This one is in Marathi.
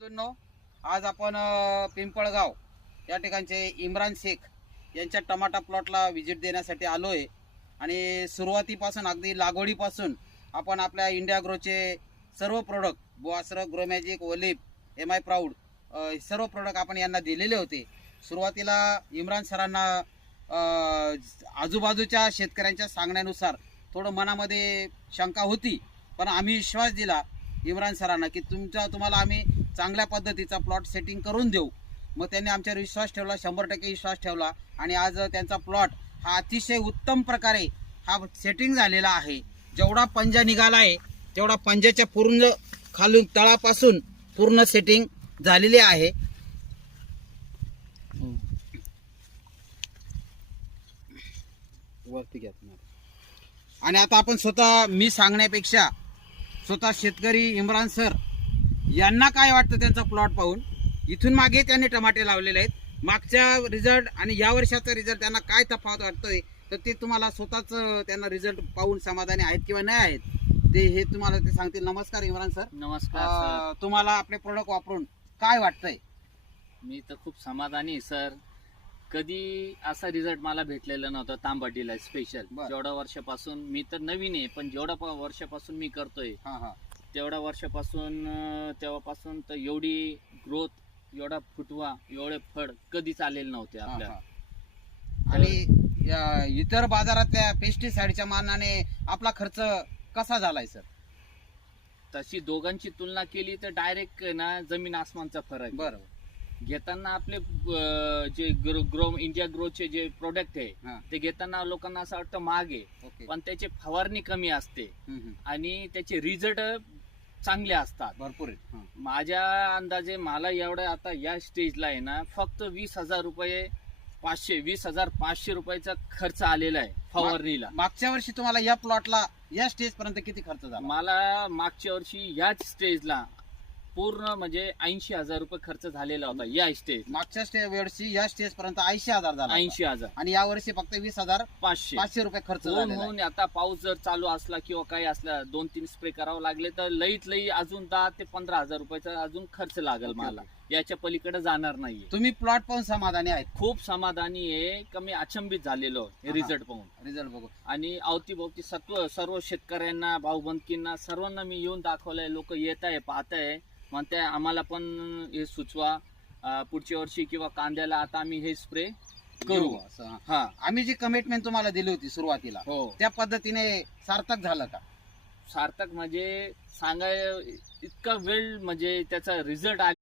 मित्रांनो, आज आपण पिंपळगाव या ठिकाणचे इम्रान शेख यांच्या टमाटा प्लॉटला व्हिजिट देण्यासाठी आलो आहे. आणि सुरुवातीपासून अगदी लागवडीपासून आपण आपल्या इंडिया ग्रोचे सर्व प्रोडक्ट बोआसर, ग्रोमॅजिक, ओलिप, एम आय प्राऊड सर्व प्रोडक्ट आपण यांना दिलेले होते. सुरुवातीला इम्रान सरांना आजूबाजूच्या शेतकऱ्यांच्या सांगण्यानुसार थोडं मनामध्ये शंका होती, पण आम्ही विश्वास दिला इम्रान सरांना की तुम्हाला आम्ही चांगल्या पद्धतीचा प्लॉट सेटिंग करून देऊ. मग त्यांनी आमच्यावर विश्वास ठेवला, 100% विश्वास ठेवला. आणि आज त्यांचा प्लॉट हा अतिशय उत्तम प्रकारे हा सेटिंग झालेला आहे. जेवढा पंजा निघाला आहे तेवढा पंजाच्या पूर्ण खालून तळापासून पूर्ण सेटिंग झालेली आहे. वरती घ्या तुम्हाला. आणि आता आपण स्वतः मी सांगण्यापेक्षा स्वतः शेतकरी इम्रान सर यांना काय वाटतं त्यांचा प्लॉट पाहून. इथून मागे त्यांनी टमाटे लावलेले आहेत. मागच्या रिझल्ट आणि या वर्षाचा रिझल्ट त्यांना काय तफावत वाटतोय तर ते तुम्हाला स्वतःच त्यांना रिझल्ट पाहून समाधानी आहेत किंवा नाही आहेत ते हे तुम्हाला ते सांगतील. नमस्कार इम्रान सर. नमस्कार तुम्हाला आपले प्रोडक्ट वापरून काय वाटतंय? मी तर खूप समाधानी सर. कधी असा रिझल्ट मला भेटलेला नव्हता तांबटीला स्पेशल. जेवढ्या वर्षापासून मी तर नवीन आहे, पण जेवढ्या वर्षापासून मी करतोय तेवढ्या वर्षापासून तेव्हापासून तर एवढी ग्रोथ, एवढा फुटवा, एवढे फळ कधीच आलेले नव्हते आपल्याला. आणि इतर बाजारातल्या पेस्टिसाइडच्या मानाने आपला खर्च कसा झालाय सर? तशी दोघांची तुलना केली तर डायरेक्ट ना जमीन आसमानचा फरक. बरोबर. घेताना आपले जे ग्रो इंडिया ग्रोचे जे प्रोडक्ट आहे ते घेताना लोकांना असं वाटतं महाग आहे, पण त्याची फवारणी कमी असते आणि त्याचे रिझल्ट चांगले असतात भरपूर. माझ्या अंदाजे मला एवढ्या आता या स्टेजला आहे ना फक्त 20,000 रुपये 20,500 रुपयाचा खर्च आलेला आहे फवारणीला. मागच्या वर्षी तुम्हाला या प्लॉटला या स्टेज पर्यंत किती खर्च झाला? मला मागच्या वर्षी याच स्टेजला पूर्ण म्हणजे 80,000 रुपये खर्च झालेला होता या स्टेज. मागच्या वर्षी या स्टेज पर्यंत 80,000 झाला. 80,000 आणि या वर्षी फक्त 20,500 रुपये खर्च म्हणून आता पाऊस जर चालू असला किंवा काही असला 2-3 स्प्रे करावं लागले तर लईत लई अजून 10,000 ते 15,000 रुपयाचा अजून खर्च लागेल मला. याच्या पलीकडे जाणार नाहीये. तुम्ही प्लॉट पाहून समाधानी आहेत? खूप समाधानी आहे. कमी अचंबित झालेलो रिझल्ट पाहून. रिझल्ट बघू. आणि अवतीभोवती सर्व शेतकऱ्यांना, भाऊबंदकींना सर्वांना मी येऊन दाखवलंय. लोक येत आहे, पाहत आहे, म्हणते आम्हाला पण हे सुचवा पुढच्या वर्षी किंवा कांद्याला आता आम्ही हे स्प्रे करू. आम्ही जी कमिटमेंट तुम्हाला दिली होती सुरुवातीला त्या पद्धतीने सार्थक झालं का? सार्थक म्हणजे सांगाय इतका वेळ म्हणजे त्याचा रिझल्ट